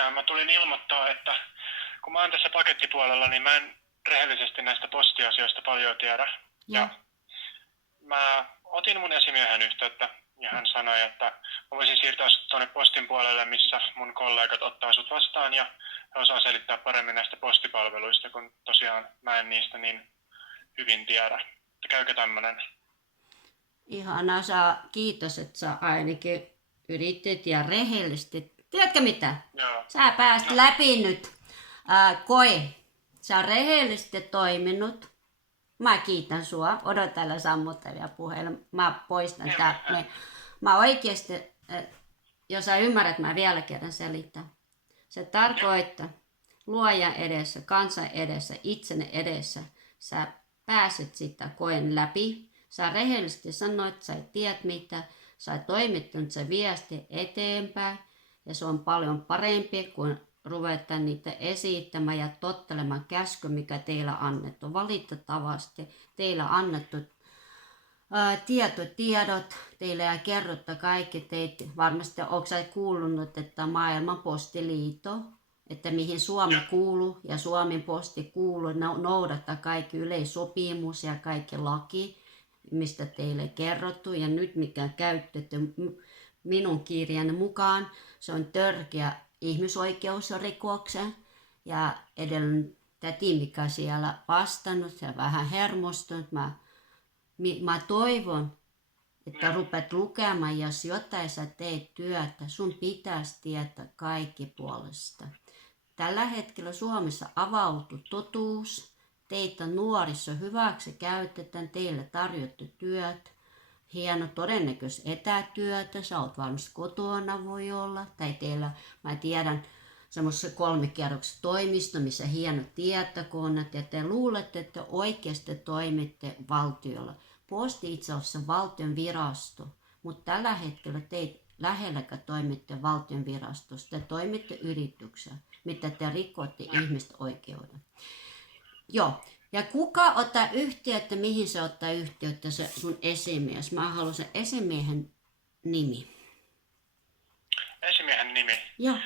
tosiaan mä tulin ilmoittaa, että kun mä oon tässä pakettipuolella, niin mä en rehellisesti näistä postiasioista paljon tiedä. Ja mä otin mun esimiehen yhteyttä ja hän sanoi, että mä voisin siirtää sut tuonne postin puolelle, missä mun kollegat ottaa sut vastaan ja he osaa selittää paremmin näistä postipalveluista, kun tosiaan mä en niistä niin hyvin tiedä. Käykö tämmönen? Ihanaa, kiitos, että sä ainakin yritit ja rehellisesti. Tiedätkö mitä? Joo. Sä pääst läpi nyt. Koe, sä oot rehellisesti toiminut. Mä kiitän sua. Odotella sammuttavia puheilla. Mä poistan tää. Mä oikeesti, jos sä ymmärrät, mä vielä kerran selitän. Se tarkoittaa luojan edessä, kansan edessä, itsenne edessä. Sä pääset sitä koen läpi. Sä rehellisesti sanoit, että sä et tiedä mitä. Sä oot toimittanut se viesti eteenpäin. Ja se on paljon parempi kuin ruveta niitä esittämään ja tottelemaan käsky, mikä teillä annettu. Valitettavasti teillä annettu tiedot, teille ei kerrottu kaikki. Teitä varmasti oletko kuulunut, että maailman postiliitto, että mihin Suomi kuuluu ja Suomen posti kuuluu, noudattaa kaikki yleissopimus ja kaikki laki, mistä teille kerrottu. Ja nyt mikä käytetty minun kirjan mukaan, se on törkeä ihmisoikeusrikoksen ja edellinen täti, mikä siellä vastannut ja vähän hermostunut. Mä toivon, että rupeat lukemaan, jos jotain sä teet työtä, sun pitäisi tietää kaikki puolesta. Tällä hetkellä Suomessa avautuu totuus, teitä nuorissa hyväksi käytetään, teille tarjottu työt, hieno todennäköisesti etätyötä, sä oot varmasti kotona voi olla, tai teillä, mä tiedän, semmoisessa kolmikerroksessa toimisto, missä hieno tietokoneet, ja te luulette, että oikeasti toimitte valtiolla. Posti itse asiassa valtion virasto, mutta tällä hetkellä te lähelläkään toimitte valtion virastossa, te toimitte yrityksessä, mitä te rikotte ihmisten oikeuden. Joo. Ja kuka ottaa yhteyttä, mihin se ottaa yhteyttä, se sun esimies? Mä haluan sen esimiehen nimi. Esimiehen nimi? Joo.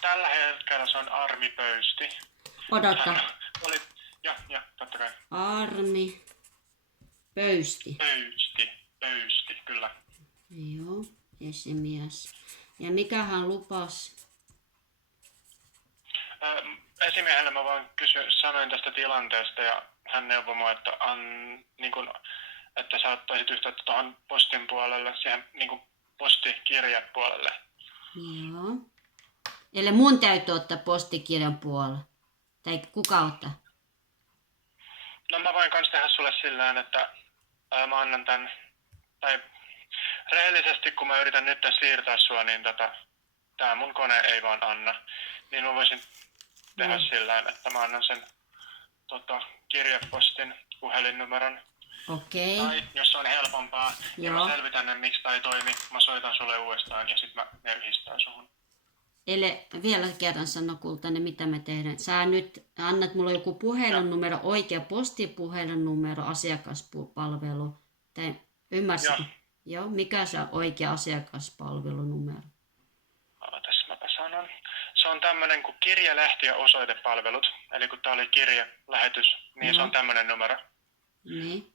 Tällä hetkellä se on Armi Pöysti. Odota. Ja, totta kai. Armi Pöysti. Pöysti, kyllä. Joo, esimies. Ja mikä hän lupasi? Esimiehelle mä vaan sanoin tästä tilanteesta ja hän neuvoi mua, että sä ottaisit yhteyttä tuohon postin puolelle, siihen postikirjepuolelle. Joo. Eli mun täytyy ottaa postikirjan puolelle. Tai kuka ottaa? No mä voin kans tehdä sulle sillään, että mä annan tän, tai rehellisesti kun mä yritän nyt siirtää sua, niin tää mun kone ei vaan anna. Niin mä voisin tehdä sillään, että mä annan sen kirjepostin puhelinnumeron. Okei. Tai jos on helpompaa, niin mä selvitän ne, miksi tää ei toimi. Mä soitan sulle uudestaan ja sit ne yhdistää suhun. Eli vielä kerran sano kultainen, mitä me tehdään. Sä nyt annat mulle joku puhelinnumero, oikea postipuhelinnumero, asiakaspalvelu. Tai ymmärsitkö? Joo. Mikä se on oikea asiakaspalvelunumero? Tässä mäpä sanon. Se on tämmönen kuin kirje, lehti ja osoitepalvelut. Eli kun tää oli kirjelähetys, niin se on tämmönen numero. Niin.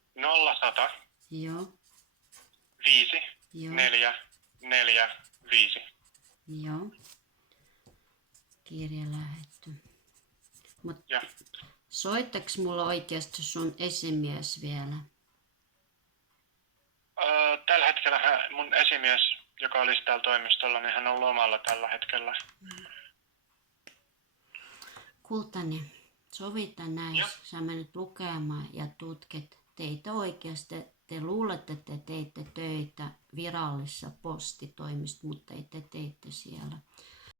0100 Joo. 5 4 4 5. Joo. Kirje lähetty. Mut soittaks mulla oikeasti sun esimies vielä? Tällä hetkellä mun esimies, joka olisi täällä toimistolla, niin hän on lomalla tällä hetkellä. Kultani, sovitaan näin. Sä menet lukemaan ja tutkit. Teitä oikeasti, te luulette, että te teitte töitä virallisessa postitoimistossa, mutta ette teitte siellä.